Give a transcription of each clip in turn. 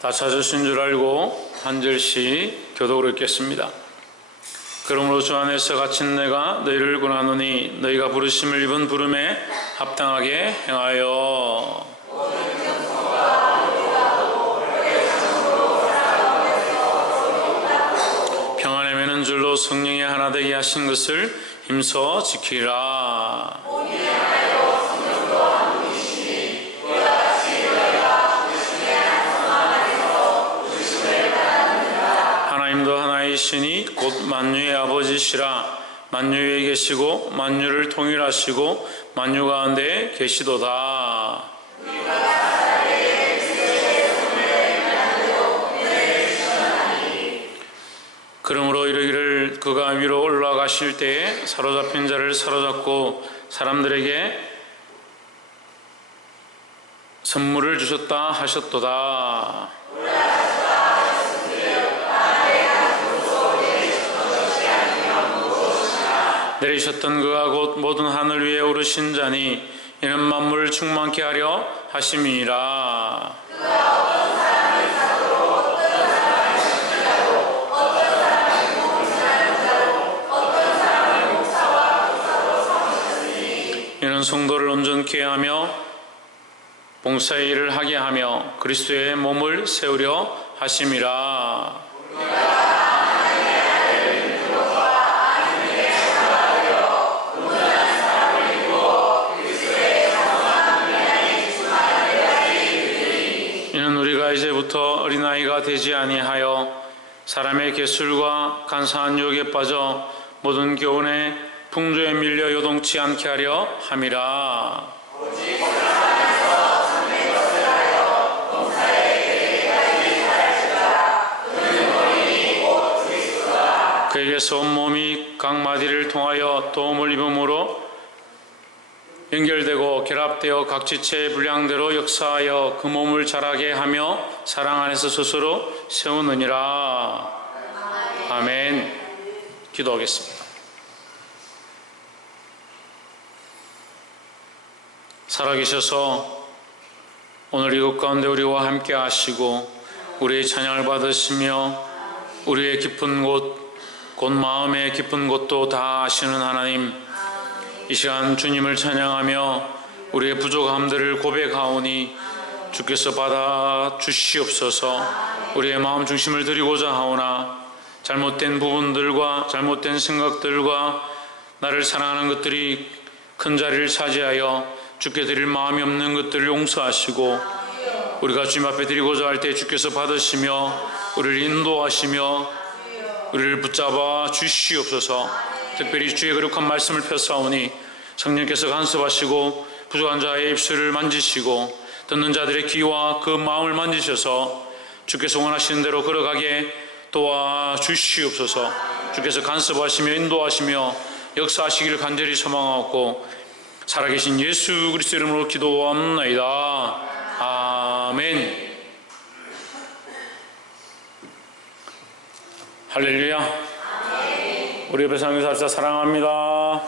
다 찾으신 줄 알고 한 절씩 교독으로 읽겠습니다. 그러므로 주 안에서 갇힌 내가 너희를 권하노니 너희가 부르심을 입은 부름에 합당하게 행하여 평안에 매는 줄로 성령의 하나 되게 하신 것을 힘써 지키라. 하나님도 하나이시니 곧 만유의 아버지시라. 만유 위에 계시고 만유를 통일하시고 만유 가운데 계시도다. 그러므로 이르기를 그가 위로 올라가실 때에 사로잡힌 자를 사로잡고 사람들에게 선물을 주셨다 하셨도다. 내리셨던 그가 곧 모든 하늘 위에 오르신 자니 이는 만물을 충만케 하려 하심이니라. 이는 성도를 온전케 하며 봉사의 일을 하게 하며 그리스도의 몸을 세우려 하심이라. 이는 우리가 이제부터 어린아이가 되지 아니하여 사람의 계술과 간사한 유혹에 빠져 모든 교훈의 풍조에 밀려 요동치 않게 하려 함이라. 그에게서 온몸이 각 마디를 통하여 도움을 입음으로 연결되고 결합되어 각 지체의 분량대로 역사하여 그 몸을 자라게 하며 사랑 안에서 스스로 세우느니라. 아멘. 기도하겠습니다. 살아계셔서 오늘 이곳 가운데 우리와 함께 하시고 우리의 찬양을 받으시며 우리의 깊은 곳, 곧 마음의 깊은 곳도 다 아시는 하나님, 이 시간 주님을 찬양하며 우리의 부족함들을 고백하오니 주께서 받아 주시옵소서. 우리의 마음 중심을 드리고자 하오나 잘못된 부분들과 잘못된 생각들과 나를 사랑하는 것들이 큰 자리를 차지하여 주께 드릴 마음이 없는 것들을 용서하시고 우리가 주님 앞에 드리고자 할 때 주께서 받으시며 우리를 인도하시며 우리를 붙잡아 주시옵소서. 특별히 주의 거룩한 말씀을 펴사오니 성령께서 간섭하시고 부족한 자의 입술을 만지시고 듣는 자들의 귀와 그 마음을 만지셔서 주께서 원하시는 대로 걸어가게 도와주시옵소서. 주께서 간섭하시며 인도하시며 역사하시기를 간절히 소망하옵고 살아계신 예수 그리스도 이름으로 기도합나이다. 아멘. 할렐루야. 우리 옆에 사는 살자 사랑합니다.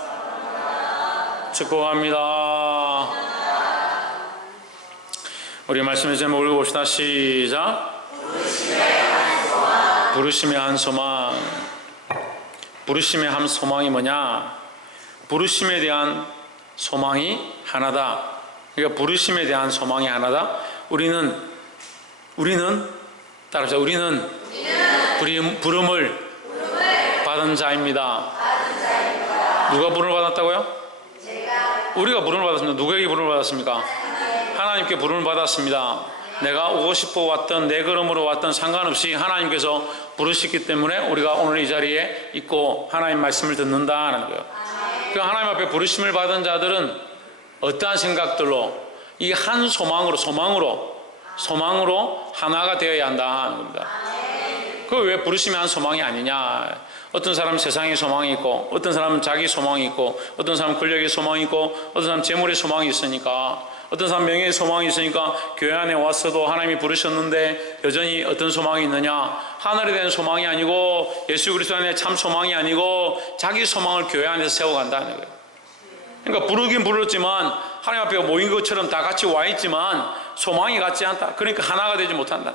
축복합니다. 우리 말씀의 제목 읽어봅시다. 시작. 부르심의 한 소망. 부르심의 한 소망이 뭐냐? 부르심에 대한 소망이 하나다. 그러니까 부르심에 대한 소망이 하나다. 우리는 따라합시다. 우리는 부름을 받은 자입니다. 누가 부름을 받았다고요? 우리가 부름을 받았습니다. 누구에게 부름을 받았습니까? 하나님께 부름을 받았습니다. 내가 오고 싶어 왔던 내 걸음으로 왔던 상관없이 하나님께서 부르셨기 때문에 우리가 오늘 이 자리에 있고 하나님 말씀을 듣는다는 거예요. 그 하나님 앞에 부르심을 받은 자들은 어떠한 생각들로 이 한 소망으로 하나가 되어야 한다는 겁니다. 그 왜 부르심이 한 소망이 아니냐? 어떤 사람은 세상의 소망이 있고 어떤 사람은 자기 소망이 있고 어떤 사람은 권력의 소망이 있고 어떤 사람은 재물의 소망이 있으니까 어떤 사람은 명예의 소망이 있으니까 교회 안에 왔어도 하나님이 부르셨는데 여전히 어떤 소망이 있느냐? 하늘에 대한 소망이 아니고 예수 그리스도 안에 참 소망이 아니고 자기 소망을 교회 안에서 세워간다는 거예요. 그러니까 부르긴 불렀지만 하나님 앞에 모인 것처럼 다 같이 와 있지만 소망이 같지 않다. 그러니까 하나가 되지 못한다.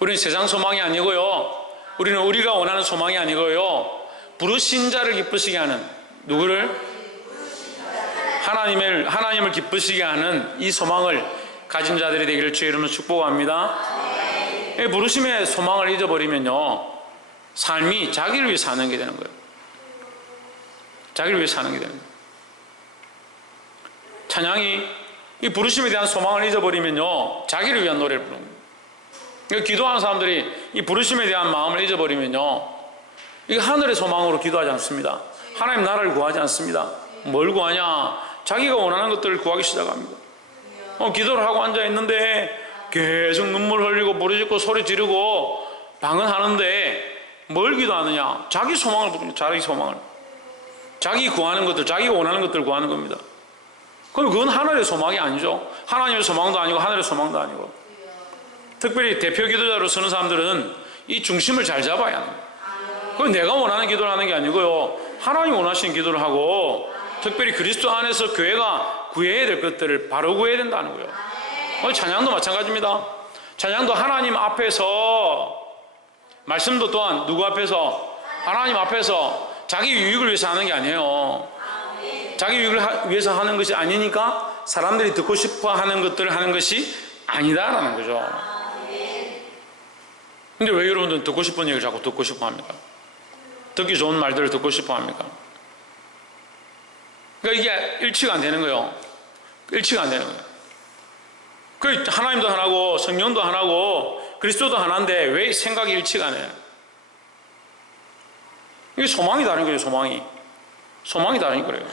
우리는 세상 소망이 아니고요, 우리는 우리가 원하는 소망이 아니고요, 부르신 자를 기쁘시게 하는, 누구를? 하나님을 기쁘시게 하는 이 소망을 가진 자들이 되기를 주의 이름으로 축복합니다. 부르심의 소망을 잊어버리면요, 삶이 자기를 위해 사는 게 되는 거예요. 자기를 위해 사는 게 되는 거예요. 찬양이 이 부르심에 대한 소망을 잊어버리면요, 자기를 위한 노래를 부르는 거예요. 그러니까 기도하는 사람들이 이 부르심에 대한 마음을 잊어버리면요, 이 하늘의 소망으로 기도하지 않습니다. 하나님 나라를 구하지 않습니다. 뭘 구하냐? 자기가 원하는 것들을 구하기 시작합니다. 기도를 하고 앉아있는데 계속 눈물 흘리고 부르짖고 소리 지르고 방언하는데 뭘 기도하느냐? 자기 소망을 부르죠. 자기 소망을. 자기 구하는 것들, 자기가 원하는 것들을 구하는 겁니다. 그럼 그건 하늘의 소망이 아니죠. 하나님의 소망도 아니고 하늘의 소망도 아니고. 특별히 대표 기도자로 서는 사람들은 이 중심을 잘 잡아야 합니다. 그건 내가 원하는 기도를 하는 게 아니고요, 하나님 원하시는 기도를 하고, 특별히 그리스도 안에서 교회가 구해야 될 것들을 바로 구해야 된다는 거예요. 찬양도 마찬가지입니다. 찬양도 하나님 앞에서, 말씀도 또한 누구 앞에서? 하나님 앞에서 자기 유익을 위해서 하는 게 아니에요. 자기 유익을 위해서 하는 것이 아니니까 사람들이 듣고 싶어 하는 것들을 하는 것이 아니다라는 거죠. 근데 왜 여러분들은 듣고 싶은 얘기를 자꾸 듣고 싶어 합니까? 듣기 좋은 말들을 듣고 싶어 합니까? 그러니까 이게 일치가 안 되는 거예요. 일치가 안 되는 거예요. 그 하나님도 하나고 성령도 하나고 그리스도도 하나인데 왜 생각이 일치가 안 해요? 이게 소망이 다른 거예요. 소망이 다른 거예요.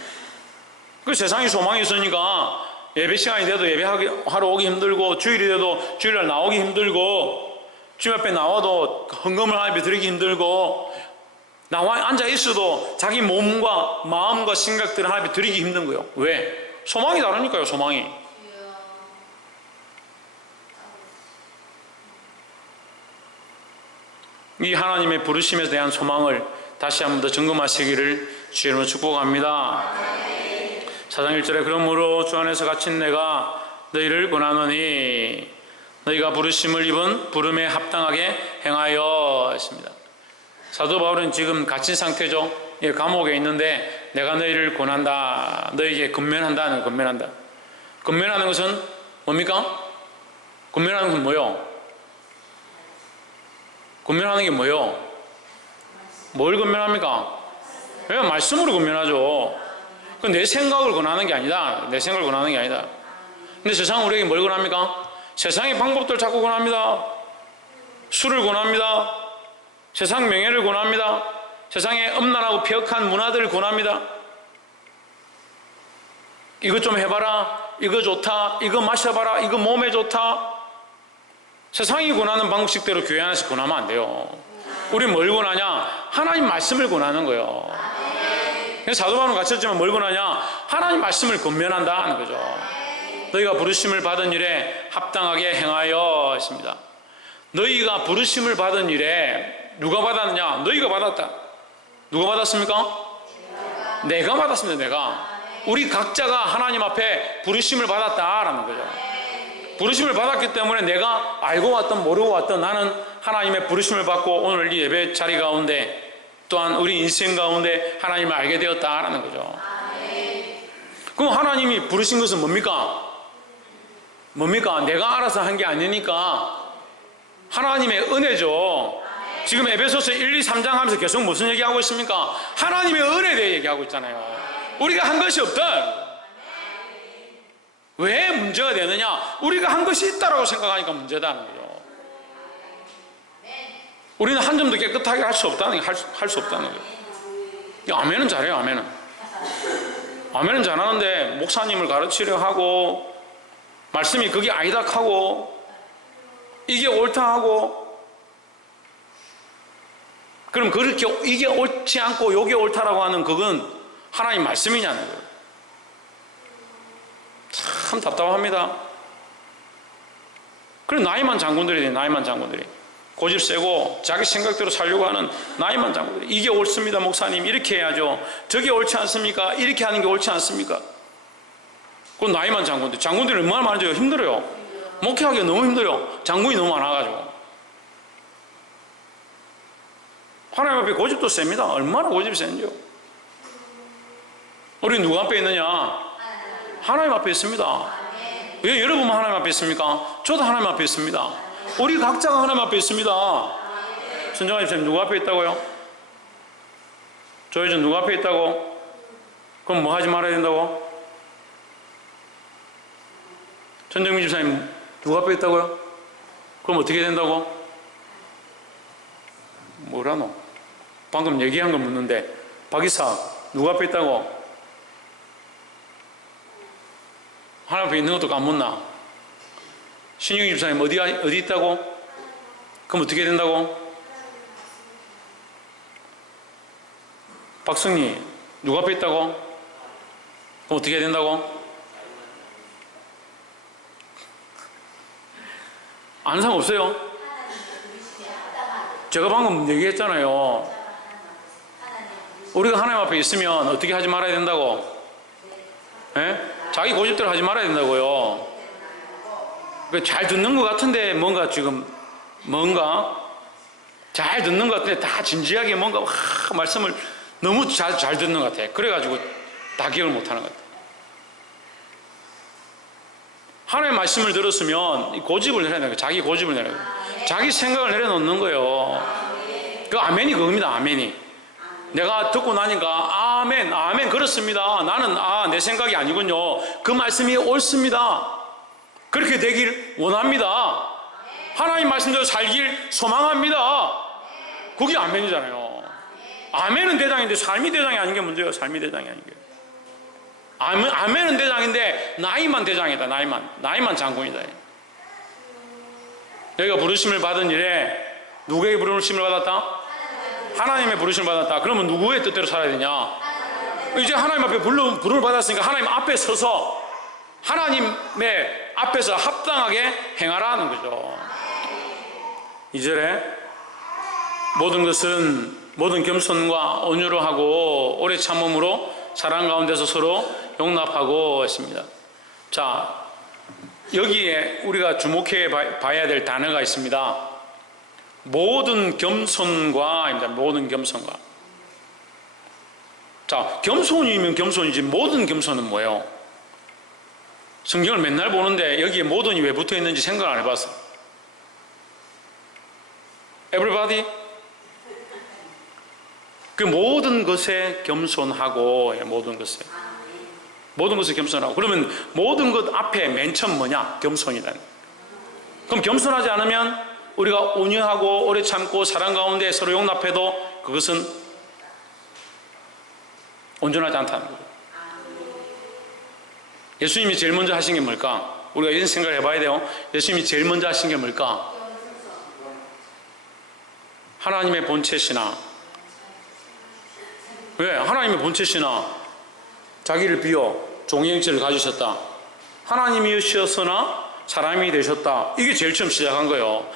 그 세상에 소망이 있으니까 예배 시간이 돼도 예배하러 오기 힘들고, 주일이 돼도 주일날 나오기 힘들고, 주님 앞에 나와도 헌금을 하나님께 드리기 힘들고, 나와 앉아 있어도 자기 몸과 마음과 생각들을 하나님께 드리기 힘든 거예요. 왜? 소망이 다르니까요. 소망이. 이 하나님의 부르심에 대한 소망을 다시 한 번 더 점검하시기를 주의 이름으로 축복합니다. 4장 1절에 그러므로 주 안에서 갇힌 내가 너희를 권하노니 너희가 부르심을 입은 부름에 합당하게 행하여 했습니다. 사도 바울은 지금 갇힌 상태죠. 감옥에 있는데 내가 너희를 권한다. 너희에게 권면한다. 권면하는 것은 뭡니까? 권면하는 것은 뭐요? 권면하는 게 뭐요? 뭘 권면합니까? 왜? 말씀으로 권면하죠. 내 생각을 권하는 게 아니다. 내 생각을 권하는 게 아니다. 근데 세상은 우리에게 뭘 권합니까? 세상의 방법들 자꾸 권합니다. 술을 권합니다. 세상 명예를 권합니다. 세상의 음란하고 폐역한 문화들을 권합니다. 이것 좀 해봐라. 이거 좋다. 이거 마셔봐라. 이거 몸에 좋다. 세상이 권하는 방식대로 교회 안에서 권하면 안 돼요. 우리 뭘 권하냐? 하나님 말씀을 권하는 거예요. 사도 바울은 갇혔지만 뭘 권하냐? 하나님 말씀을 권면한다 하는 거죠. 너희가 부르심을 받은 일에 합당하게 행하여 했습니다. 너희가 부르심을 받은 일에 누가 받았느냐? 너희가 받았다. 누가 받았습니까? 내가 받았습니다. 내가. 우리 각자가 하나님 앞에 부르심을 받았다라는 거죠. 부르심을 받았기 때문에 내가 알고 왔든 모르고 왔든 나는 하나님의 부르심을 받고 오늘 이 예배 자리 가운데 또한 우리 인생 가운데 하나님을 알게 되었다라는 거죠. 그럼 하나님이 부르신 것은 뭡니까? 내가 알아서 한 게 아니니까 하나님의 은혜죠. 지금 에베소서 1, 2, 3장 하면서 계속 무슨 얘기하고 있습니까? 하나님의 은혜에 대해 얘기하고 있잖아요. 우리가 한 것이 없다. 왜 문제가 되느냐? 우리가 한 것이 있다라고 생각하니까 문제다는 거죠. 우리는 한 점도 깨끗하게 할 수 없다는 거예요. 아멘은 잘해요. 아멘은 잘하는데 목사님을 가르치려 하고 말씀이 그게 아니다 하고 이게 옳다 하고, 그럼 그렇게 이게 옳지 않고 이게 옳다라고 하는 그건 하나님 말씀이냐는 거예요. 참 답답합니다. 그래 나이만 장군들이 고집 세고 자기 생각대로 살려고 하는 나이만 장군들이 이게 옳습니다 목사님 이렇게 해야죠. 저게 옳지 않습니까? 이렇게 하는 게 옳지 않습니까? 그건 나이만 장군들이 얼마나 많은지 힘들어요. 목회하기가 너무 힘들어요. 장군이 너무 많아가지고. 하나님 앞에 고집도 셉니다. 얼마나 고집이 센지요. 우리 누구 앞에 있느냐? 하나님 앞에 있습니다. 왜 여러분만 하나님 앞에 있습니까? 저도 하나님 앞에 있습니다. 우리 각자가 하나님 앞에 있습니다. 선정아 집사님 누구 앞에 있다고요? 조혜준 누구 앞에 있다고? 그럼 뭐 하지 말아야 된다고? 전정민 집사님 누구 앞에 있다고요? 그럼 어떻게 된다고? 뭐라노? 방금 얘기한 거 묻는데 박이사 누구 앞에 있다고? 하나님 앞에 있는 것도 안 묻나? 신영희 집사님 어디 있다고? 그럼 어떻게 된다고? 박승리 누구 앞에 있다고? 그럼 어떻게 된다고? 아는 사람 없어요? 제가 방금 얘기했잖아요. 우리가 하나님 앞에 있으면 어떻게 하지 말아야 된다고? 예? 자기 고집대로 하지 말아야 된다고요. 잘 듣는 것 같은데 뭔가 잘 듣는 것 같은데 다 진지하게 뭔가 말씀을 너무 잘 듣는 것 같아. 그래가지고 다 기억을 못하는 것 같아. 하나님의 말씀을 들었으면 고집을 내려야 돼요. 자기 고집을 내려야 돼요. 자기 생각을 내려놓는 거예요. 그 아멘이 그겁니다. 아멘이. 내가 듣고 나니까 아멘 그렇습니다. 나는 내 생각이 아니군요. 그 말씀이 옳습니다. 그렇게 되길 원합니다. 하나님 말씀대로 살길 소망합니다. 그게 아멘이잖아요. 아멘은 대장인데 삶이 대장이 아닌 게 문제예요. 삶이 대장이 아닌 게. 아멘은 대장인데 나이만 대장이다. 나이만 장군이다. 여기가 부르심을 받은 일에 누구에게 부르심을 받았다? 하나님의 부르심을 받았다. 그러면 누구의 뜻대로 살아야 되냐? 이제 하나님 앞에 부름을 받았으니까 하나님 앞에 서서 하나님의 앞에서 합당하게 행하라는 거죠. 2절에 모든 겸손과 온유로 하고 오래 참음으로 사랑 가운데서 서로 용납하고 했습니다. 자, 여기에 우리가 주목해 봐야 될 단어가 있습니다. 모든 겸손과입니다. 모든 겸손과. 자, 겸손이면 겸손이지 모든 겸손은 뭐예요? 성경을 맨날 보는데 여기에 모든이 왜 붙어 있는지 생각을 안 해봤어. Everybody? 그 모든 것에 겸손하고, 모든 것에 겸손하고. 그러면 모든 것 앞에 맨 처음 뭐냐? 겸손이다. 그럼 겸손하지 않으면 우리가 온유하고 오래 참고 사랑 가운데 서로 용납해도 그것은 온전하지 않다는 거예요. 예수님이 제일 먼저 하신 게 뭘까? 우리가 이런 생각을 해봐야 돼요. 예수님이 제일 먼저 하신 게 뭘까? 하나님의 본체시나. 왜? 하나님의 본체시나 자기를 비워 종의 형체를 가지셨다. 하나님이셨으나 사람이 되셨다. 이게 제일 처음 시작한 거예요.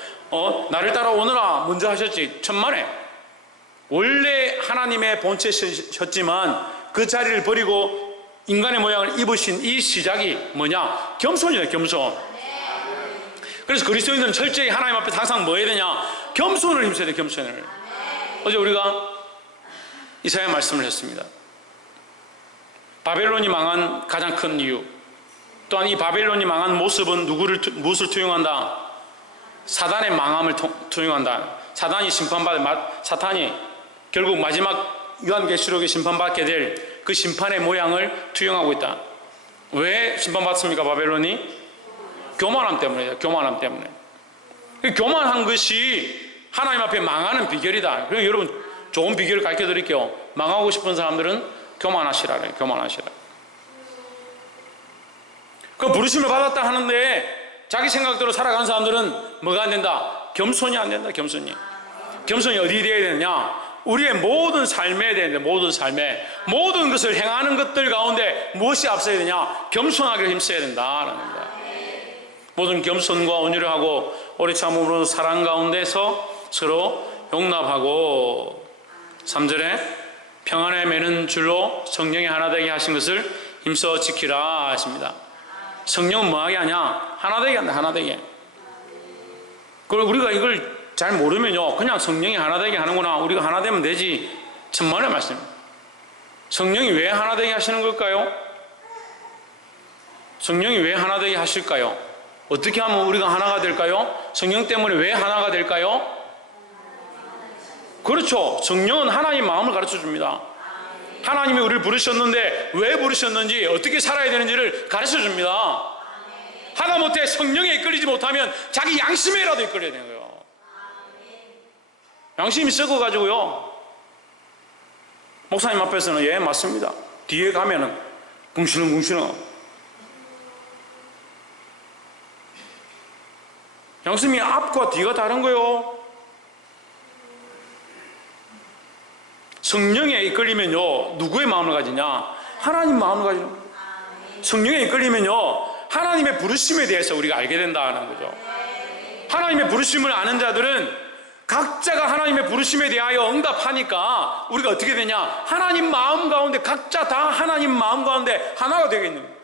나를 따라오너라 먼저 하셨지. 천만에. 원래 하나님의 본체셨지만 그 자리를 버리고 인간의 모양을 입으신 이 시작이 뭐냐? 겸손이다. 겸손. 그래서 그리스도인들은 철저히 하나님 앞에 항상 뭐 해야 되냐? 겸손을 힘써야 돼. 겸손을. 어제 우리가 이사야 말씀을 했습니다. 바벨론이 망한 가장 큰 이유, 또한 이 바벨론이 망한 모습은 무엇을 투영한다? 사단의 망함을 투영한다. 사탄이 결국 마지막 요한계시록에 심판받게 될 그 심판의 모양을 투영하고 있다. 왜 심판받습니까? 바벨론이? 교만함 때문이다. 교만함 때문에. 교만한 것이 하나님 앞에 망하는 비결이다. 그래서 여러분 좋은 비결을 가르쳐 드릴게요. 망하고 싶은 사람들은 교만하시라래요. 교만하시라. 그 부르심을 받았다 하는데 자기 생각대로 살아간 사람들은 뭐가 안 된다? 겸손이 안 된다. 겸손이 어디에 되어야 되느냐? 우리의 모든 삶에 되는데 모든 것을 행하는 것들 가운데 무엇이 앞서야 되냐? 겸손하게 힘써야 된다라는 겁니다. 모든 겸손과 온유를 하고 오래 참음으로 사랑 가운데서 서로 용납하고 3절에 평안에 매는 줄로 성령이 하나 되게 하신 것을 힘써 지키라 하십니다. 성령은 뭐하게 하냐? 하나 되게 한다. 하나 되게. 그리고 우리가 이걸 잘 모르면요 그냥 성령이 하나 되게 하는구나, 우리가 하나 되면 되지, 천만의 말씀입니다. 성령이 왜 하나 되게 하시는 걸까요? 성령이 왜 하나 되게 하실까요? 어떻게 하면 우리가 하나가 될까요? 성령 때문에 왜 하나가 될까요? 그렇죠. 성령은 하나님 마음을 가르쳐 줍니다. 하나님이 우리를 부르셨는데 왜 부르셨는지, 어떻게 살아야 되는지를 가르쳐 줍니다. 하다못해 성령에 이끌리지 못하면 자기 양심에라도 이끌려야 되는 거예요. 양심이 썩어가지고요, 목사님 앞에서는 예 맞습니다, 뒤에 가면은 궁시렁궁시렁. 양심이 앞과 뒤가 다른 거예요. 성령에 이끌리면요 누구의 마음을 가지냐? 하나님 마음을 가지는 거예요. 성령에 이끌리면요 하나님의 부르심에 대해서 우리가 알게 된다는 거죠. 하나님의 부르심을 아는 자들은 각자가 하나님의 부르심에 대하여 응답하니까 우리가 어떻게 되냐? 하나님 마음 가운데, 각자 다 하나님 마음 가운데 하나가 되겠는 거예요.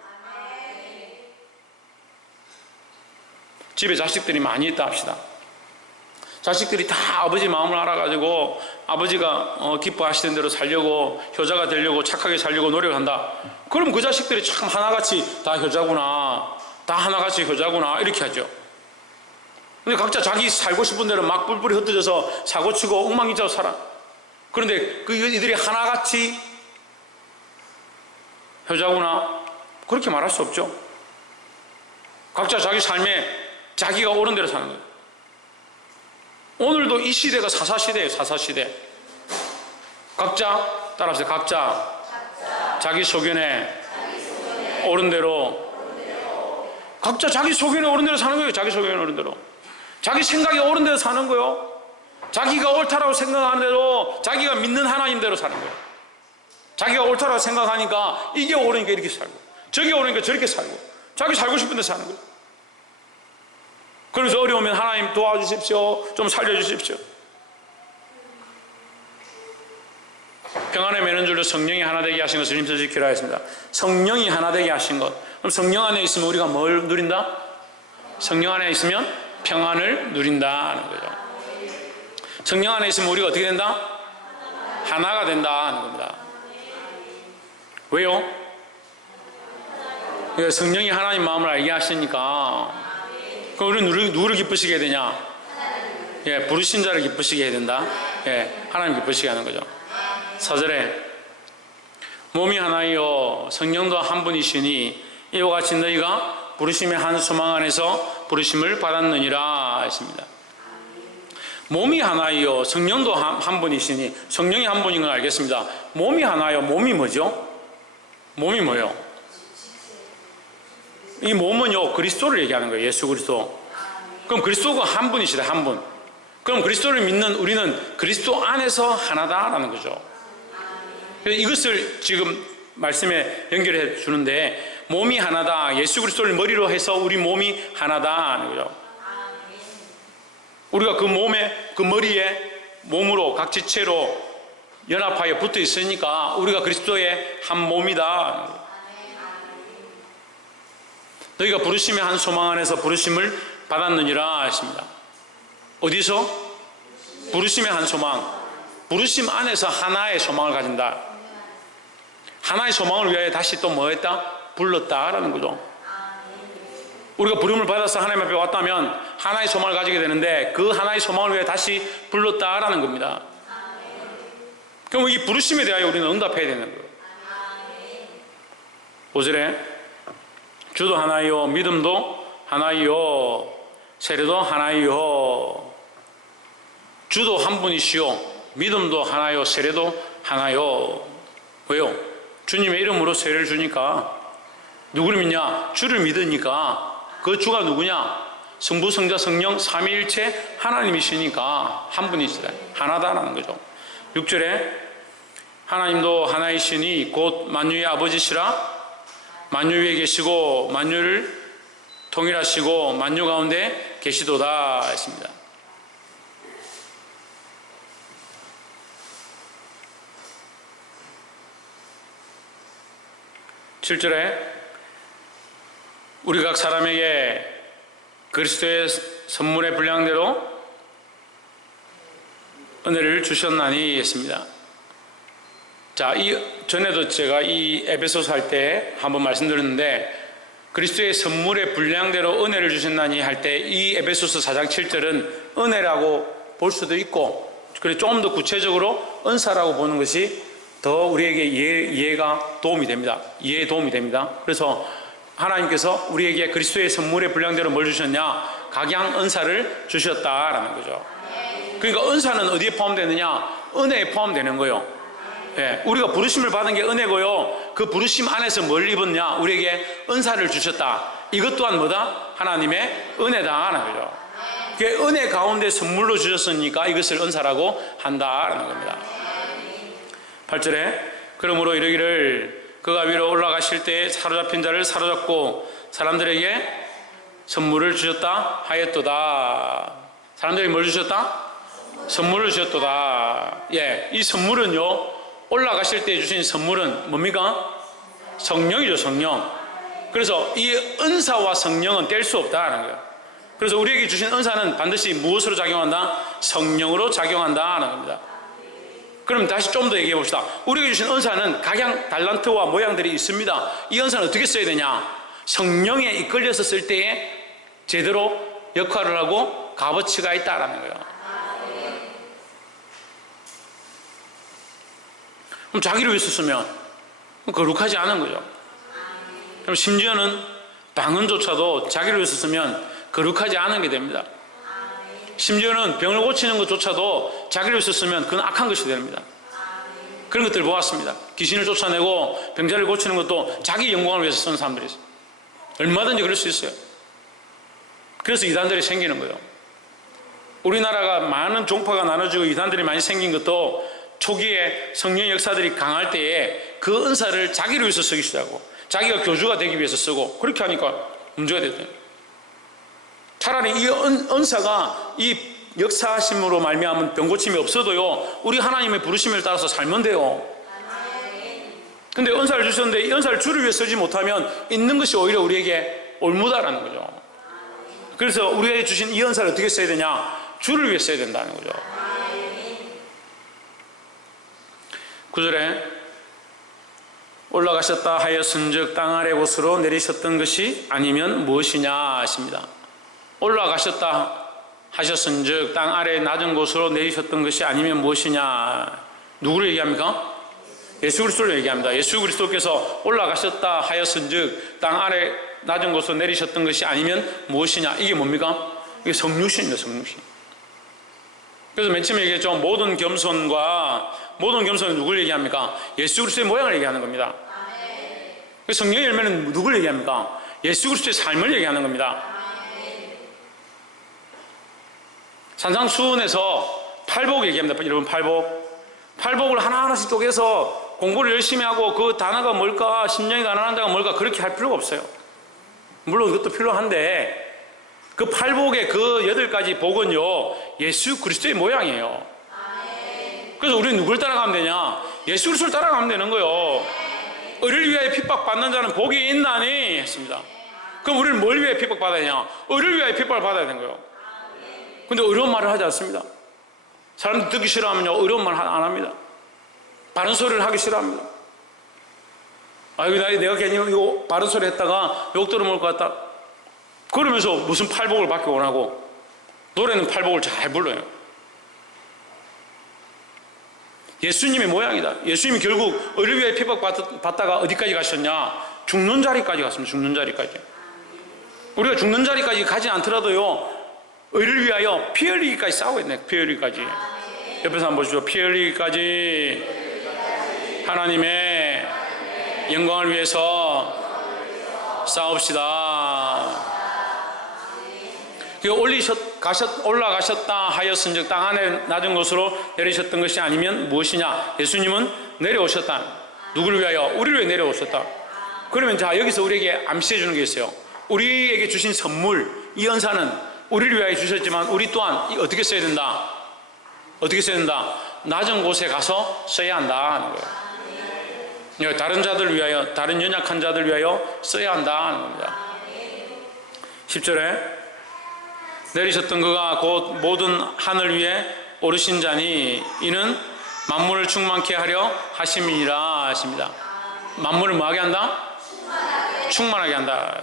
집에 자식들이 많이 있다 합시다. 자식들이 다 아버지 마음을 알아가지고 아버지가 기뻐하시는 대로 살려고, 효자가 되려고, 착하게 살려고 노력한다. 그럼 그 자식들이 참 하나같이 다 효자구나, 다 하나같이 효자구나 이렇게 하죠. 근데 각자 자기 살고 싶은 대로 막 뿔뿔이 흩어져서 사고치고 엉망진창으로 살아. 그런데 이들이 하나같이 효자구나 그렇게 말할 수 없죠. 각자 자기 삶에 자기가 옳은 대로 사는 거예요. 오늘도 이 시대가 사사시대예요. 사사시대. 각자 따라하세요. 각자 자기 소견에 옳은 대로, 각자 자기 소견에 옳은 대로 사는 거예요. 자기 소견에 옳은 대로, 자기 생각에 옳은 대로 사는 거예요. 자기가 옳다라고 생각하는 대로, 자기가 믿는 하나님대로 사는 거예요. 자기가 옳다라고 생각하니까 이게 옳으니까 이렇게 살고, 저게 옳으니까 저렇게 살고, 자기 살고 싶은 데 사는 거예요. 그래서 어려우면 하나님 도와주십시오, 좀 살려주십시오. 평안에 매는 줄로 성령이 하나 되게 하신 것을 힘써 지키라 했습니다. 성령이 하나 되게 하신 것. 그럼 성령 안에 있으면 우리가 뭘 누린다? 성령 안에 있으면 평안을 누린다는 거죠. 성령 안에 있으면 우리가 어떻게 된다? 하나가 된다는 겁니다. 왜요? 그러니까 성령이 하나님 마음을 알게 하시니까. 그럼 우리는 누구를 기쁘시게 해야 되냐? 예, 부르신 자를 기쁘시게 해야 된다. 예, 하나님 기쁘시게 하는 거죠. 4절에 몸이 하나이요 성령도 한 분이시니 이와 같이 너희가 부르심의 한 소망 안에서 부르심을 받았느니라 했습니다. 몸이 하나이요 성령도 한 분이시니, 성령이 한 분인 건 알겠습니다. 몸이 하나요. 몸이 뭐죠? 몸이 뭐예요? 이 몸은요 그리스도를 얘기하는 거예요. 예수 그리스도. 그럼 그리스도가 한 분이시다. 한 분. 그럼 그리스도를 믿는 우리는 그리스도 안에서 하나다라는 거죠. 이것을 지금 말씀에 연결해 주는데, 몸이 하나다, 예수 그리스도를 머리로 해서 우리 몸이 하나다 하는 거죠. 우리가 그 몸에, 그 머리에 몸으로 각 지체로 연합하여 붙어 있으니까 우리가 그리스도의 한 몸이다. 너희가 부르심의 한 소망 안에서 부르심을 받았느니라 했습니다. 어디서? 부르심의 한 소망. 부르심 안에서 하나의 소망을 가진다. 하나의 소망을 위하여 다시 또 뭐 했다? 불렀다라는 거죠. 우리가 부름을 받아서 하나님 앞에 왔다면 하나의 소망을 가지게 되는데, 그 하나의 소망을 위해 다시 불렀다라는 겁니다. 그럼 이 부르심에 대하여 우리는 응답해야 되는 거예요. 5절에 주도 하나이요 믿음도 하나이요 세례도 하나이요. 주도 한 분이시요 믿음도 하나요 세례도 하나요. 왜요? 주님의 이름으로 세례를 주니까. 누구를 믿냐? 주를 믿으니까. 그 주가 누구냐? 성부, 성자, 성령, 삼위일체 하나님이시니까 한 분이시다. 하나다라는 거죠. 6절에 하나님도 하나이시니 곧 만유의 아버지시라. 만유 위에 계시고 만유를 통일하시고 만유 가운데 계시도다 했습니다. (7절에) 우리 각 사람에게 그리스도의 선물의 분량대로 은혜를 주셨나니 했습니다. 자, 전에도 제가 이 에베소서 할 때 한번 말씀드렸는데, 그리스도의 선물의 분량대로 은혜를 주셨나니 할 때 이 에베소서 4장 7절은 은혜라고 볼 수도 있고, 그리고 좀 더 구체적으로 은사라고 보는 것이 더 우리에게 이해가 도움이 됩니다. 이해에 도움이 됩니다. 그래서 하나님께서 우리에게 그리스도의 선물의 분량대로 뭘 주셨냐? 각양 은사를 주셨다라는 거죠. 그러니까 은사는 어디에 포함되느냐? 은혜에 포함되는 거예요. 예, 우리가 부르심을 받은 게 은혜고요, 그 부르심 안에서 뭘 입었냐? 우리에게 은사를 주셨다. 이것 또한 뭐다? 하나님의 은혜다라는 거죠. 그게 은혜 가운데 선물로 주셨으니까 이것을 은사라고 한다라는 겁니다. 8절에 그러므로 이르기를 그가 위로 올라가실 때 사로잡힌 자를 사로잡고 사람들에게 선물을 주셨다 하였도다. 사람들에게 뭘 주셨다? 선물을 주셨도다. 예, 이 선물은요, 올라가실 때 주신 선물은 뭡니까? 성령이죠, 성령. 그래서 이 은사와 성령은 뗄 수 없다는 거예요. 그래서 우리에게 주신 은사는 반드시 무엇으로 작용한다? 성령으로 작용한다는 겁니다. 그럼 다시 좀 더 얘기해 봅시다. 우리에게 주신 은사는 각양 달란트와 모양들이 있습니다. 이 은사는 어떻게 써야 되냐? 성령에 이끌려서 쓸 때에 제대로 역할을 하고 값어치가 있다라는 거예요. 그럼 자기를 위해서 쓰면 거룩하지 않은 거죠. 그럼 심지어는 방언조차도 자기를 위해서 쓰면 거룩하지 않은 게 됩니다. 심지어는 병을 고치는 것조차도 자기를 위해서 쓰면 그건 악한 것이 됩니다. 그런 것들을 보았습니다. 귀신을 쫓아내고 병자를 고치는 것도 자기 영광을 위해서 쓰는 사람들이 있어요. 얼마든지 그럴 수 있어요. 그래서 이단들이 생기는 거예요. 우리나라가 많은 종파가 나눠지고 이단들이 많이 생긴 것도 초기에 성령 역사들이 강할 때에 그 은사를 자기를 위해서 쓰기 시작하고, 자기가 교주가 되기 위해서 쓰고, 그렇게 하니까 문제가 됐대요. 차라리 이 은사가 이 역사하심으로 말미암은 병고침이 없어도요, 우리 하나님의 부르심을 따라서 살면 돼요. 근데 은사를 주셨는데 이 은사를 주를 위해 쓰지 못하면 있는 것이 오히려 우리에게 올무다라는 거죠. 그래서 우리에게 주신 이 은사를 어떻게 써야 되냐? 주를 위해 써야 된다는 거죠. 9절에 올라가셨다 하였은즉 땅 아래 곳으로 내리셨던 것이 아니면 무엇이냐 하십니다. 올라가셨다 하셨은즉 땅 아래 낮은 곳으로 내리셨던 것이 아니면 무엇이냐. 누구를 얘기합니까? 예수 그리스도를 얘기합니다. 예수 그리스도께서 올라가셨다 하였은즉 땅 아래 낮은 곳으로 내리셨던 것이 아니면 무엇이냐. 이게 뭡니까? 이게 성육신입니다. 성육신. 그래서 맨 처음에 얘기했죠. 모든 겸손은 누구를 얘기합니까? 예수 그리스도의 모양을 얘기하는 겁니다. 성령의 열매는 누구를 얘기합니까? 예수 그리스도의 삶을 얘기하는 겁니다. 산상수훈에서 팔복 얘기합니다. 여러분, 팔복을 하나하나씩 쪼개서 공부를 열심히 하고 그 단어가 뭘까, 심령이 가난한 자가 뭘까, 그렇게 할 필요가 없어요. 물론 그것도 필요한데 그 팔복의 그 8가지 복은요, 예수 그리스도의 모양이에요. 그래서 우리는 누굴 따라가면 되냐? 예수 그리스도를 따라가면 되는 거예요. 의를 위하여 핍박받는 자는 복이 있나니 했습니다. 그럼 우리는 뭘 위해 핍박받아야 되냐? 의를 위하여 핍박을 받아야 되는 거예요. 근데 어려운 말을 하지 않습니다. 사람들 듣기 싫어하면요, 어려운 말 안 합니다. 바른 소리를 하기 싫어합니다. 내가 괜히 이거 바른 소리 했다가 욕 들어먹을 것 같다. 그러면서 무슨 팔복을 받기 원하고, 노래는 팔복을 잘 불러요. 예수님의 모양이다. 예수님이 결국 의를 위해 핍박받다가 어디까지 가셨냐? 죽는 자리까지 갔습니다. 죽는 자리까지. 우리가 죽는 자리까지 가지 않더라도요, 의를 위하여 피 흘리기까지 싸우고 있네. 피 흘리기까지. 옆에서 한번 보시죠. 피 흘리기까지 하나님의 영광을 위해서 싸웁시다. 올라가셨다 하였은즉 땅 안에 낮은 곳으로 내리셨던 것이 아니면 무엇이냐? 예수님은 내려오셨다. 누구를 위하여? 우리를 위해 내려오셨다. 그러면 자, 여기서 우리에게 암시해 주는 게 있어요. 우리에게 주신 선물, 이 은사는 우리를 위하여 주셨지만 우리 또한 어떻게 써야 된다? 어떻게 써야 된다? 낮은 곳에 가서 써야 한다 하는 거예요. 다른 자들을 위하여, 다른 연약한 자들을 위하여 써야 한다 하는 겁니다. 10절에 내리셨던 그가 곧 모든 하늘 위에 오르신 자니 이는 만물을 충만케 하려 하심이니라 하십니다. 만물을 뭐하게 한다? 충만하게 한다.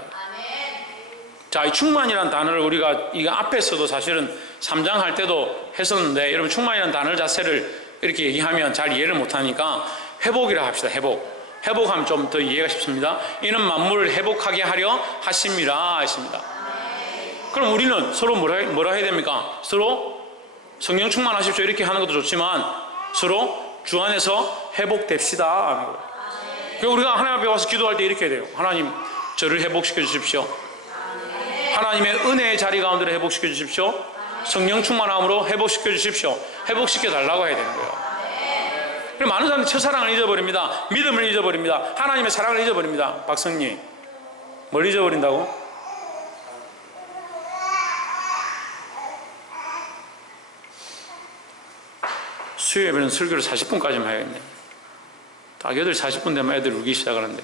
자, 이 충만이라는 단어를 우리가 이거 앞에서도 사실은 3장 할 때도 했었는데, 여러분 충만이라는 단어 자체를 이렇게 얘기하면 잘 이해를 못하니까 회복이라 합시다. 회복하면 좀 더 이해가 쉽습니다. 이는 만물을 회복하게 하려 하심이라 하십니다. 그럼 우리는 서로 뭐라 해야 됩니까? 서로 성령 충만하십시오 이렇게 하는 것도 좋지만 서로 주 안에서 회복됩시다. 그러니까 우리가 하나님 앞에 와서 기도할 때 이렇게 해야 돼요. 하나님, 저를 회복시켜 주십시오. 하나님의 은혜의 자리 가운데로 회복시켜 주십시오. 성령 충만함으로 회복시켜 주십시오. 회복시켜 달라고 해야 되는 거예요. 그럼 많은 사람들이 첫사랑을 잊어버립니다. 믿음을 잊어버립니다. 하나님의 사랑을 잊어버립니다. 박성리, 뭘 잊어버린다고? 수요예배는 설교를 40분까지만 해야겠네. 딱 8시 40분 되면 애들 울기 시작하는데,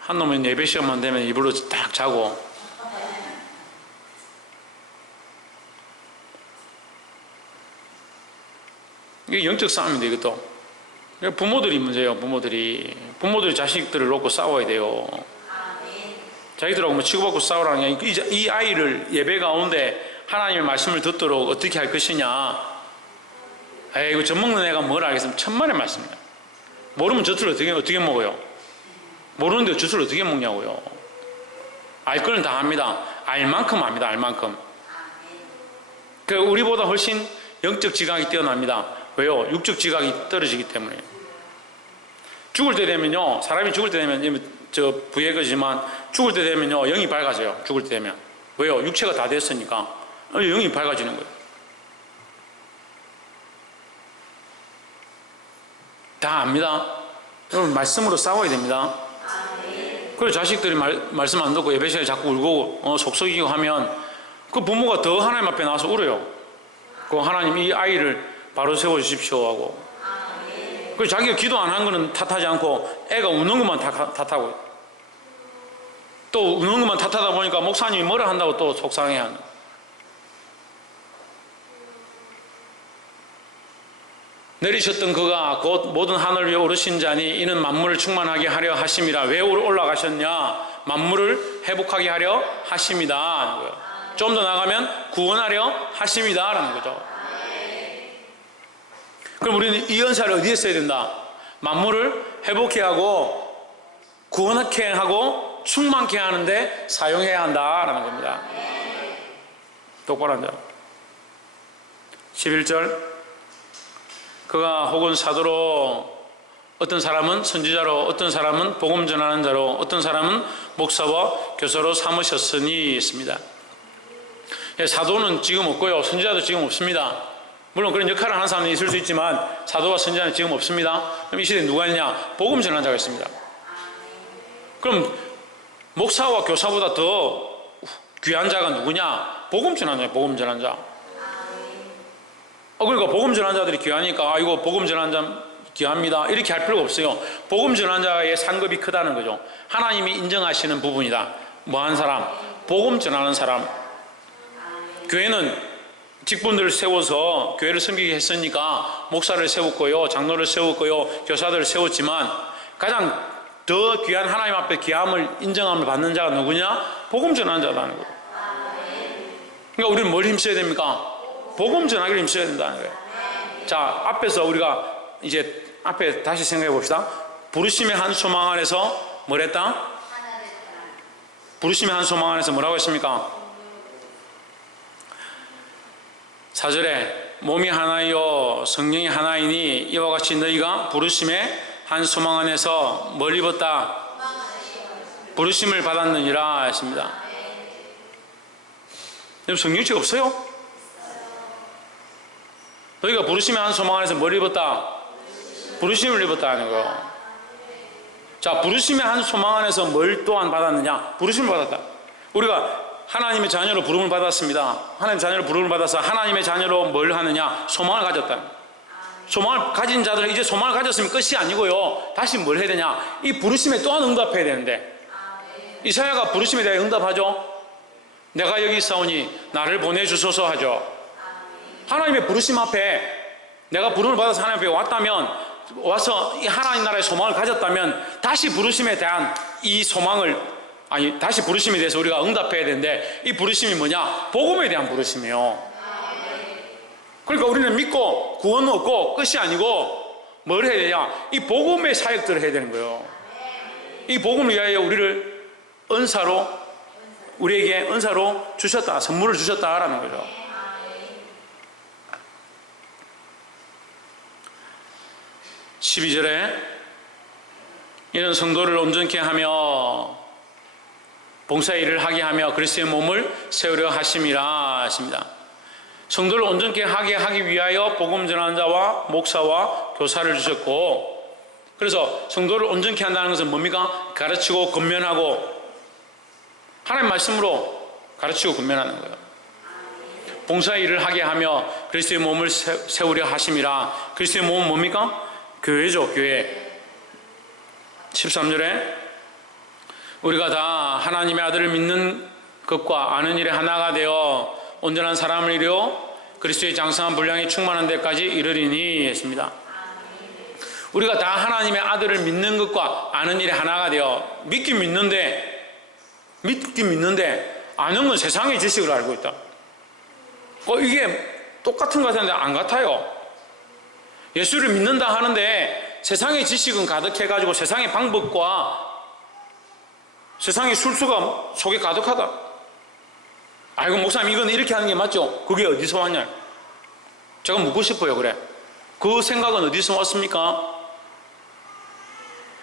한 놈은 예배 시간만 되면 이불로 딱 자고, 이게 영적 싸움인데, 이것도. 부모들이 문제예요. 부모들이 자식들을 놓고 싸워야 돼요. 자기들하고 뭐 치고받고 싸우라는 게, 이 아이를 예배 가운데 하나님의 말씀을 듣도록 어떻게 할 것이냐. 에이구, 젖 먹는 애가 뭘 알겠습니까? 천만의 말씀이야. 모르면 젖을 어떻게 먹어요? 모르는데 젖을 어떻게 먹냐고요. 알 거는 다 압니다. 알 만큼 압니다. 알 만큼. 그러니까 우리보다 훨씬 영적 지각이 뛰어납니다. 왜요? 육적 지각이 떨어지기 때문에. 죽을 때 되면요, 사람이 죽을 때 되면, 저 부의 거지만 죽을 때 되면요, 영이 밝아져요. 죽을 때 되면. 왜요? 육체가 다 됐으니까 영이 밝아지는 거예요. 다 압니다. 여러분, 말씀으로 싸워야 됩니다. 그래, 자식들이 말씀 안 듣고 예배 시간에 자꾸 울고 속썩이고 하면 그 부모가 더 하나님 앞에 나와서 울어요. 그 하나님, 이 아이를 바로 세워주십시오 하고. 그 자기가 기도 안 한 거는 탓하지 않고 애가 우는 것만 탓하고, 또 우는 것만 탓하다 보니까 목사님이 뭐라 한다고 또 속상해하는. 내리셨던 그가 곧 모든 하늘 위에 오르신 자니 이는 만물을 충만하게 하려 하심이라. 왜 올라가셨냐? 만물을 회복하게 하려 하심이다. 좀 더 나가면 구원하려 하심이다 라는 거죠. 그럼 우리는 이 은사를 어디에 써야 된다? 만물을 회복해 하고 구원하게 하고 충만케 하는데 사용해야 한다라는 겁니다. 똑바로 앉아. 11절. 그가 혹은 사도로, 어떤 사람은 선지자로, 어떤 사람은 복음 전하는 자로, 어떤 사람은 목사와 교사로 삼으셨으니 있습니다. 사도는 지금 없고요, 선지자도 지금 없습니다. 물론 그런 역할을 하는 사람은 있을 수 있지만 사도와 선지자는 지금 없습니다. 그럼 이 시대에 누가 있냐? 복음 전하는 자가 있습니다. 그럼 목사와 교사보다 더 귀한 자가 누구냐? 복음 전하는 자예요. 복음 전하는 자. 그러니까 복음 전하는 자들이 귀하니까 이거 복음 전하는 자 귀합니다 이렇게 할 필요가 없어요. 복음 전하는 자의 상급이 크다는 거죠. 하나님이 인정하시는 부분이다. 뭐한 사람? 복음 전하는 사람. 교회는 직분들을 세워서 교회를 섬기게 했으니까 목사를 세웠고요, 장로를 세웠고요, 교사들을 세웠지만 가장 더 귀한 하나님 앞에 귀함을, 인정함을 받는 자가 누구냐? 복음 전하는 자라는 거예요. 그러니까 우리는 뭘 힘써야 됩니까? 복음 전하기를 힘써야 된다는 거예요. 자, 앞에서 우리가 이제 앞에 다시 생각해 봅시다. 부르심의 한 소망 안에서 뭘 했다? 부르심의 한 소망 안에서 뭐라고 했습니까? 4절에 몸이 하나이요 성령이 하나이니 이와 같이 너희가 부르심의 한 소망 안에서 뭘 입었다? 부르심을 받았느니라 했습니다. 여러분, 성령체가 없어요? 너희가 부르심의 한 소망 안에서 뭘 입었다? 부르심을 입었다 하는 거예요. 자, 부르심의 한 소망 안에서 뭘 또한 받았느냐? 부르심을 받았다. 우리가 하나님의 자녀로 부름을 받았습니다. 하나님의 자녀로 부름을 받아서 하나님의 자녀로 뭘 하느냐? 소망을 가졌다. 소망을 가진 자들은 이제 소망을 가졌으면 끝이 아니고요, 다시 뭘 해야 되냐? 이 부르심에 또한 응답해야 되는데, 이사야가 부르심에 대해 응답하죠. 내가 여기 있사오니 나를 보내주소서 하죠. 하나님의 부르심 앞에 내가 부름을 받아서 하나님 앞에 왔다면, 와서 이 하나님 나라의 소망을 가졌다면 다시 부르심에 대한 이 소망을, 다시 부르심에 대해서 우리가 응답해야 되는데, 이 부르심이 뭐냐? 복음에 대한 부르심이에요. 그러니까 우리는 믿고 구원 얻고 끝이 아니고 뭘 해야 되냐? 이 복음의 사역들을 해야 되는 거예요. 이 복음을 위하여 우리를 우리에게 은사로 주셨다, 선물을 주셨다라는 거죠. 12절에 이런 성도를 온전케 하며 봉사의 일을 하게 하며 그리스도의 몸을 세우려 하심이라 하십니다. 성도를 온전케 하기 위하여 복음 전환자와 목사와 교사를 주셨고, 그래서 성도를 온전케 한다는 것은 뭡니까? 가르치고 권면하고, 하나님 말씀으로 가르치고 권면하는 거예요. 봉사의 일을 하게 하며 그리스도의 몸을 세우려 하심이라. 그리스도의 몸은 뭡니까? 교회죠, 교회. 13절에 우리가 다 하나님의 아들을 믿는 것과 아는 일에 하나가 되어 온전한 사람을 이루어 그리스도의 장성한 분량이 충만한 데까지 이르리니 했습니다. 우리가 다 하나님의 아들을 믿는 것과 아는 일에 하나가 되어, 믿긴 믿는데 아는 건 세상의 지식으로 알고 있다. 이게 똑같은 것 같은데 안 같아요. 예수를 믿는다 하는데 세상의 지식은 가득해가지고 세상의 방법과 세상의 술수가 속에 가득하다. 아이고 목사님 이건 이렇게 하는 게 맞죠? 그게 어디서 왔냐? 제가 묻고 싶어요. 그래, 그 생각은 어디서 왔습니까?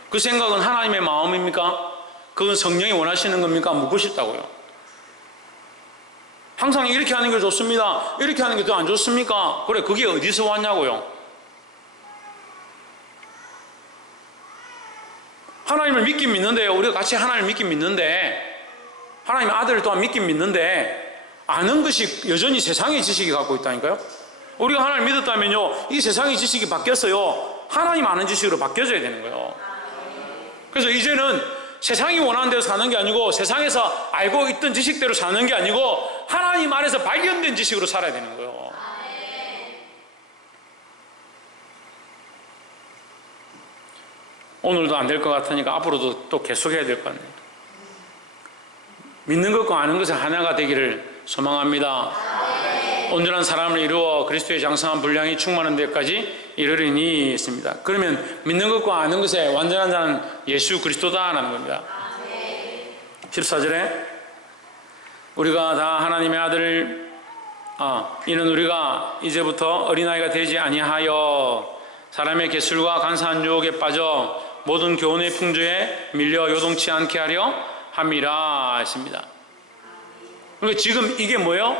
그 생각은 하나님의 마음입니까? 그건 성령이 원하시는 겁니까? 묻고 싶다고요. 항상 이렇게 하는 게 좋습니다, 이렇게 하는 게 더 안 좋습니까? 그래, 그게 어디서 왔냐고요. 하나님을 믿긴 믿는데, 우리가 같이 하나님을 믿긴 믿는데, 하나님의 아들을 또한 믿긴 믿는데 아는 것이 여전히 세상의 지식이 갖고 있다니까요. 우리가 하나님을 믿었다면요, 이 세상의 지식이 바뀌었어요. 하나님 아는 지식으로 바뀌어져야 되는 거예요. 그래서 이제는 세상이 원하는 대로 사는 게 아니고, 세상에서 알고 있던 지식대로 사는 게 아니고 하나님 안에서 발견된 지식으로 살아야 되는 거예요. 오늘도 안 될 것 같으니까 앞으로도 또 계속해야 될 것 같네요. 믿는 것과 아는 것이 하나가 되기를 소망합니다. 온전한 사람을 이루어 그리스도의 장성한 분량이 충만한 데까지 이르리니 했습니다. 그러면 믿는 것과 아는 것에 완전한 자는 예수 그리스도다라는 겁니다. 14절에 우리가 다 하나님의 아들을 이는 우리가 이제부터 어린아이가 되지 아니하여 사람의 개술과 간사한 유혹에 빠져 모든 교훈의 풍조에 밀려 요동치 않게 하려 함이라 했습니다. 그러니까 지금 이게 뭐예요?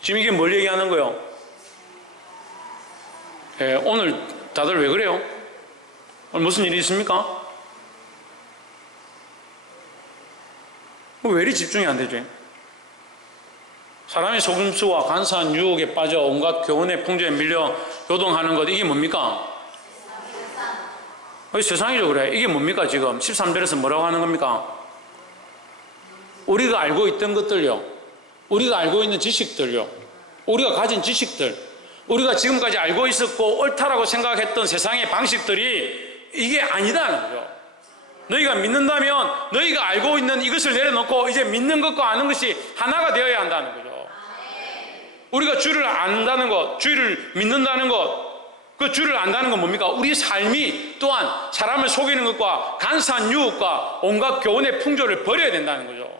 지금 이게 뭘 얘기하는 거예요? 오늘 다들 왜 그래요? 오늘 무슨 일이 있습니까? 왜 이리 집중이 안 되지? 사람의 속임수와 간사한 유혹에 빠져 온갖 교훈의 풍조에 밀려 요동하는 것, 이게 뭡니까? 세상이죠. 그래, 이게 뭡니까? 지금 13절에서 뭐라고 하는 겁니까? 우리가 알고 있던 것들요, 우리가 알고 있는 지식들요, 우리가 가진 지식들, 우리가 지금까지 알고 있었고 옳다라고 생각했던 세상의 방식들이 이게 아니다는 거죠. 너희가 믿는다면 너희가 알고 있는 이것을 내려놓고 이제 믿는 것과 아는 것이 하나가 되어야 한다는 거죠. 우리가 주를 안다는 것, 주를 믿는다는 것, 그 주를 안다는 건 뭡니까? 우리 삶이 또한 사람을 속이는 것과 간사한 유혹과 온갖 교훈의 풍조를 버려야 된다는 거죠.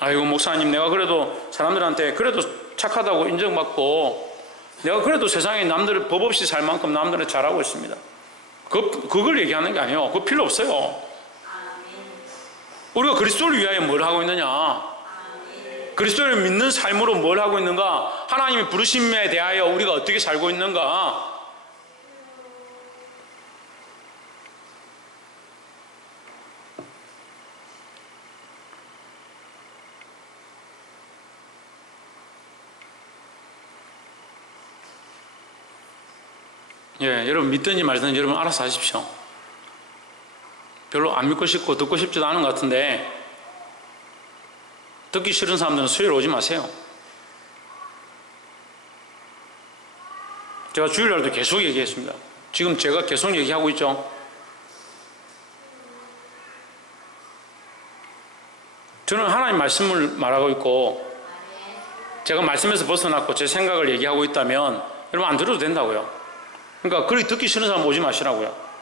아이고 목사님, 내가 그래도 사람들한테 그래도 착하다고 인정받고 내가 그래도 세상에 남들 법 없이 살 만큼 남들은 잘하고 있습니다. 그걸 얘기하는 게 아니에요. 그거 필요 없어요. 우리가 그리스도를 위하여 뭘 하고 있느냐, 그리스도를 믿는 삶으로 뭘 하고 있는가, 하나님의 부르심에 대하여 우리가 어떻게 살고 있는가. 여러분 믿든지 말든지 여러분 알아서 하십시오. 별로 안 믿고 싶고 듣고 싶지도 않은 것 같은데, 듣기 싫은 사람들은 수요일 오지 마세요. 제가 주일날도 계속 얘기했습니다. 지금 제가 계속 얘기하고 있죠. 저는 하나님 말씀을 말하고 있고, 제가 말씀에서 벗어났고 제 생각을 얘기하고 있다면 여러분 안 들어도 된다고요. 그러니까 그리 듣기 싫은 사람 오지 마시라고요.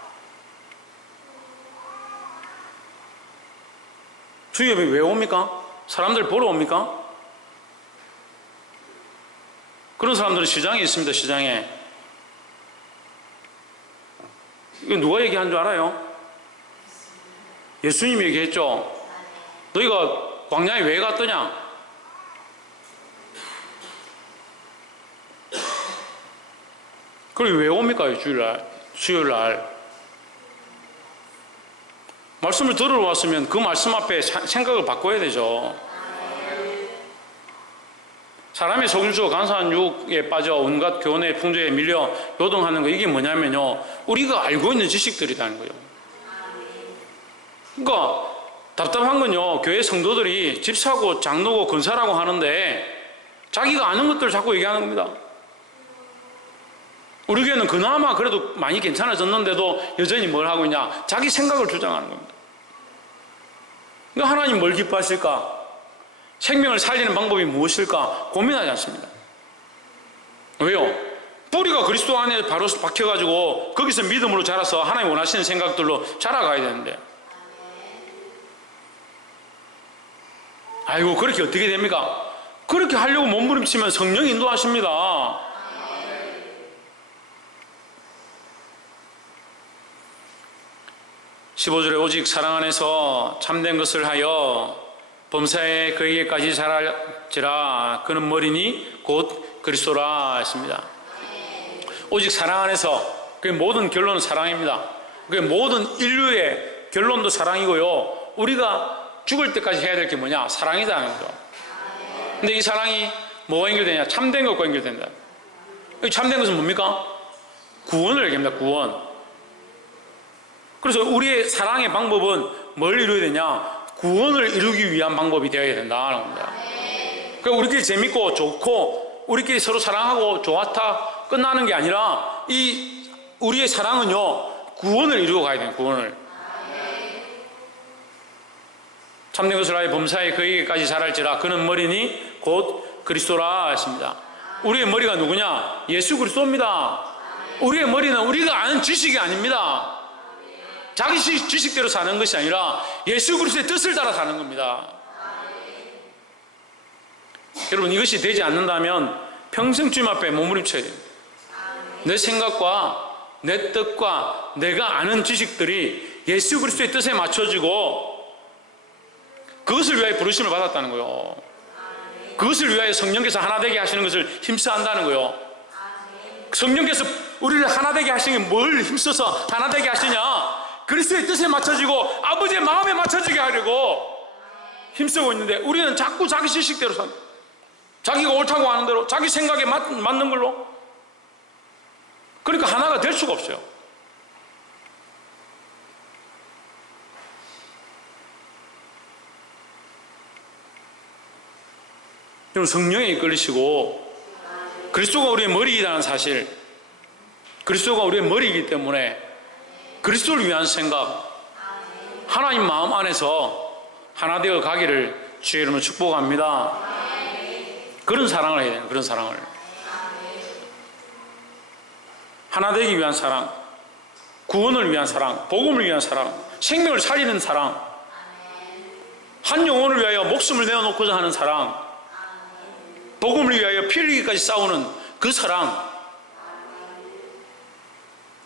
주일에 왜 옵니까? 사람들 보러 옵니까? 그런 사람들은 시장에 있습니다. 시장에. 이거 누가 얘기한 줄 알아요? 예수님이 얘기했죠. 너희가 광야에 왜 갔더냐? 그리고 왜 옵니까? 주일날, 수요일날. 말씀을 들으러 왔으면 그 말씀 앞에 생각을 바꿔야 되죠. 사람의 속임수가 간사한 유혹에 빠져 온갖 교훈의 풍조에 밀려 요동하는 거, 이게 뭐냐면요, 우리가 알고 있는 지식들이라는 거예요. 그러니까 답답한 건요, 교회 성도들이 집사고 장로고 권사라고 하는데 자기가 아는 것들을 자꾸 얘기하는 겁니다. 우리 교회는 그나마 그래도 많이 괜찮아졌는데도 여전히 뭘 하고 있냐? 자기 생각을 주장하는 겁니다. 그러니까 하나님 뭘 기뻐하실까? 생명을 살리는 방법이 무엇일까? 고민하지 않습니다. 왜요? 뿌리가 그리스도 안에 바로 박혀가지고 거기서 믿음으로 자라서 하나님 원하시는 생각들로 자라가야 되는데, 아이고 그렇게 어떻게 됩니까? 그렇게 하려고 몸부림치면 성령이 인도하십니다. (15절에) 오직 사랑 안에서 참된 것을 하여 범사에 그에게까지 자랄지라. 그는 머리니 곧 그리스도라 했습니다. 오직 사랑 안에서, 그 모든 결론은 사랑입니다. 그 모든 인류의 결론도 사랑이고요, 우리가 죽을 때까지 해야 될 게 뭐냐? 사랑이다는 거죠. 근데 이 사랑이 뭐와 연결되냐? 참된 것과 연결된다. 이 참된 것은 뭡니까? 구원을 얘기합니다. 구원. 그래서 우리의 사랑의 방법은 뭘 이루어야 되냐? 구원을 이루기 위한 방법이 되어야 된다는 겁니다. 그러니까 우리끼리 재밌고 좋고 우리끼리 서로 사랑하고 좋았다 끝나는 게 아니라, 이 우리의 사랑은요, 구원을 이루어 가야 돼요. 구원을. 참된 것을 하여 범사에 그에게까지 자랄지라. 그는 머리니 곧 그리스도라 했습니다. 우리의 머리가 누구냐? 예수 그리스도입니다. 우리의 머리는 우리가 아는 지식이 아닙니다. 자기 지식대로 사는 것이 아니라 예수 그리스도의 뜻을 따라 사는 겁니다. 여러분, 이것이 되지 않는다면 평생 주님 앞에 몸부림쳐야 됩니다. 내 생각과 내 뜻과 내가 아는 지식들이 예수 그리스도의 뜻에 맞춰지고 그것을 위하여 부르심을 받았다는 거예요. 그것을 위하여 성령께서 하나 되게 하시는 것을 힘써 한다는 거예요. 성령께서 우리를 하나 되게 하시는 게 뭘 힘써서 하나 되게 하시냐? 그리스도의 뜻에 맞춰지고 아버지의 마음에 맞춰지게 하려고 힘쓰고 있는데, 우리는 자꾸 자기 지식대로 삽니다. 자기가 옳다고 하는 대로, 자기 생각에 맞는 걸로. 그러니까 하나가 될 수가 없어요. 여러분, 성령에 이끌리시고 그리스도가 우리의 머리이라는 사실, 그리스도가 우리의 머리이기 때문에 그리스도를 위한 생각, 하나님 마음 안에서 하나 되어 가기를 주의 이름으로 축복합니다. 그런 사랑을 해야 돼요. 그런 사랑을. 하나 되기 위한 사랑, 구원을 위한 사랑, 복음을 위한 사랑, 생명을 살리는 사랑, 한 영혼을 위하여 목숨을 내어놓고자 하는 사랑, 복음을 위하여 피 흘리기까지 싸우는 그 사랑.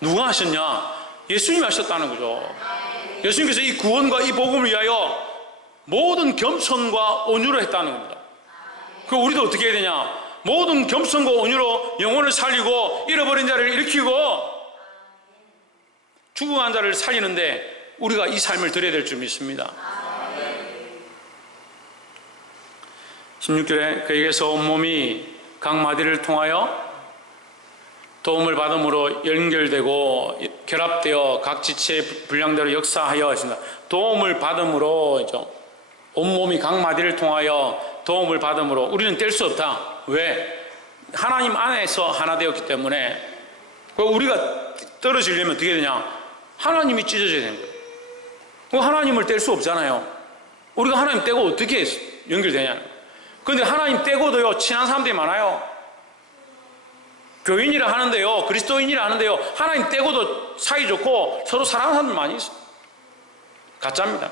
누가 하셨냐? 예수님이 하셨다는 거죠. 예수님께서 이 구원과 이 복음을 위하여 모든 겸손과 온유로 했다는 겁니다. 그 우리도 어떻게 해야 되냐? 모든 겸손과 온유로 영혼을 살리고 잃어버린 자를 일으키고 죽어간 자를 살리는데 우리가 이 삶을 드려야 될 줄 믿습니다. 16절에 그에게서 온몸이 각 마디를 통하여 도움을 받음으로 연결되고 결합되어 각 지체의 분량대로 역사하여 하신다. 도움을 받음으로 온몸이 각 마디를 통하여 도움을 받음으로 우리는 뗄 수 없다. 왜? 하나님 안에서 하나 되었기 때문에. 우리가 떨어지려면 어떻게 되냐? 하나님이 찢어져야 되는 거예요. 하나님을 뗄 수 없잖아요. 우리가 하나님 떼고 어떻게 연결되냐? 그런데 하나님 떼고도요, 친한 사람들이 많아요. 교인이라 하는데요, 그리스도인이라 하는데요, 하나님 떼고도 사이 좋고 서로 사랑하는 사람들 많이 있어요. 가짜입니다.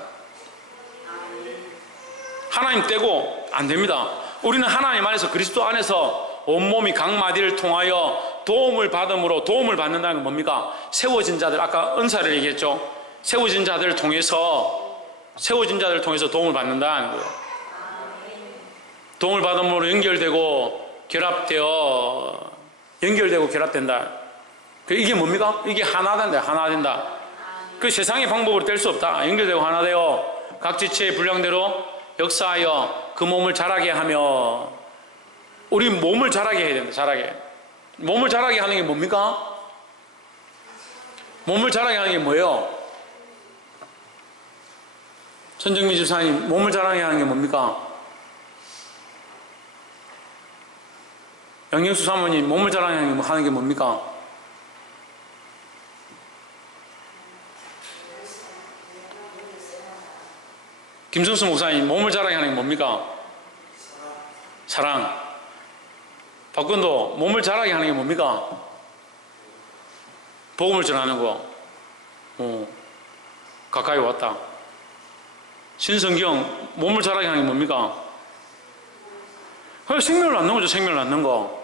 하나님 떼고 안 됩니다. 우리는 하나님 안에서, 그리스도 안에서 온몸이 각 마디를 통하여 도움을 받음으로, 도움을 받는다는 건 뭡니까? 세워진 자들, 아까 은사를 얘기했죠. 세워진 자들을 통해서 도움을 받는다는 거예요. 도움을 받음으로 연결되고 결합된다. 이게 뭡니까? 이게 하나 된다. 그 세상의 방법으로 뗄 수 없다. 연결되고 하나 되어 각 지체의 분량대로 역사하여 그 몸을 자라게 하며, 우리 몸을 자라게 해야 됩니다. 자라게. 몸을 자라게 하는 게 뭡니까? 몸을 자라게 하는 게 뭐예요? 천정미 집사님, 몸을 자라게 하는 게 뭡니까? 영영수 사모님, 몸을 자라게 하는 게 뭡니까? 김성수 목사님, 몸을 자라게 하는 게 뭡니까? 사랑. 박근도, 몸을 자라게 하는 게 뭡니까? 복음을 전하는 거. 가까이 왔다. 신성경, 몸을 자라게 하는 게 뭡니까? 생명을 낳는 거죠. 생명을 낳는 거.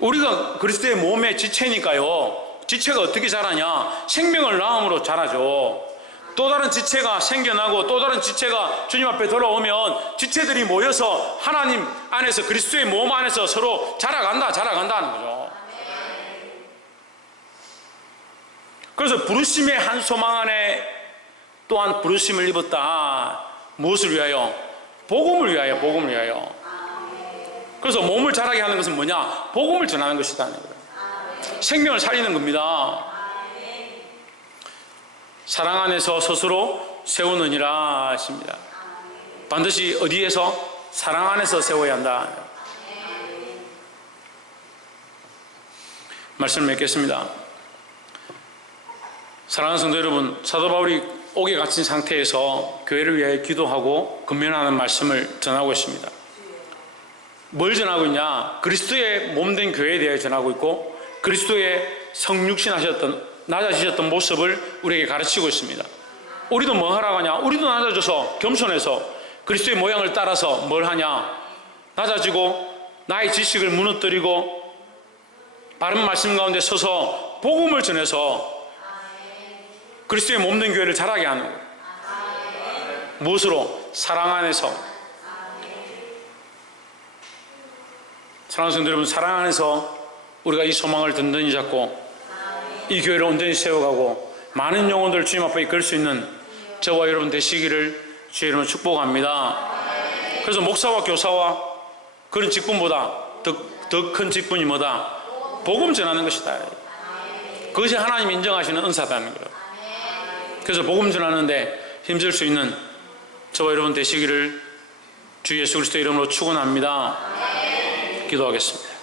우리가 그리스도의 몸의 지체니까요. 지체가 어떻게 자라냐? 생명을 낳음으로 자라죠. 또 다른 지체가 생겨나고 또 다른 지체가 주님 앞에 돌아오면 지체들이 모여서 하나님 안에서, 그리스도의 몸 안에서 서로 자라간다는 거죠. 그래서 부르심의 한 소망 안에 또한 부르심을 입었다. 무엇을 위하여? 복음을 위하여. 그래서 몸을 자라게 하는 것은 뭐냐? 복음을 전하는 것이다. 생명을 살리는 겁니다. 사랑 안에서 스스로 세우느니라 하십니다. 반드시 어디에서? 사랑 안에서 세워야 한다. 말씀을 맺겠습니다. 사랑하는 성도 여러분, 사도 바울이 옥에 갇힌 상태에서 교회를 위해 기도하고 근면하는 말씀을 전하고 있습니다. 뭘 전하고 있냐? 그리스도의 몸된 교회에 대해 전하고 있고, 그리스도의 성육신하셨던, 낮아지셨던 모습을 우리에게 가르치고 있습니다. 우리도 뭐 하라고 하냐? 우리도 낮아져서 겸손해서 그리스도의 모양을 따라서 뭘 하냐? 낮아지고 나의 지식을 무너뜨리고 바른 말씀 가운데 서서 복음을 전해서 그리스도의 몸된 교회를 자라게 하는 거예요. 무엇으로? 사랑 안에서. 사랑하는 성도 여러분, 사랑 안에서 우리가 이 소망을 든든히 잡고 이 교회를 온전히 세워가고 많은 영혼들을 주님 앞에 이끌 수 있는 저와 여러분 되시기를 주의 이름으로 축복합니다. 그래서 목사와 교사와 그런 직분보다 더 큰 직분이 뭐다? 복음 전하는 것이다. 그것이 하나님 인정하시는 은사다는 거예요. 그래서 복음 전하는데 힘쓸 수 있는 저와 여러분 되시기를 주 예수 그리스도 이름으로 축원합니다. 기도하겠습니다.